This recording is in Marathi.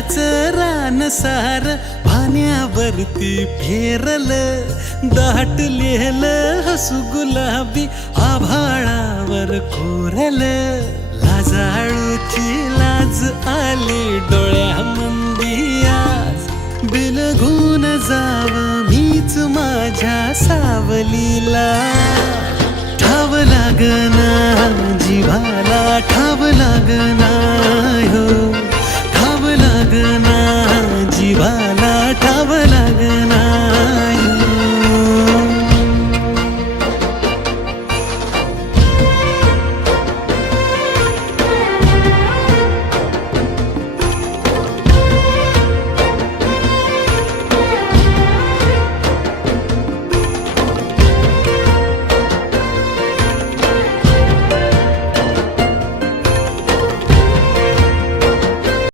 फुलाच रान सार पाण्यावरती फेरल, दाटलेलं हसू गुलाबी आभाळावर कोरल. लाजाळूची लाज आली डोळ्यामंदी आज, बिलगून जाव मीच माझ्या सावलीला. ठाव लागना जीवाला, ठाव लागना हो.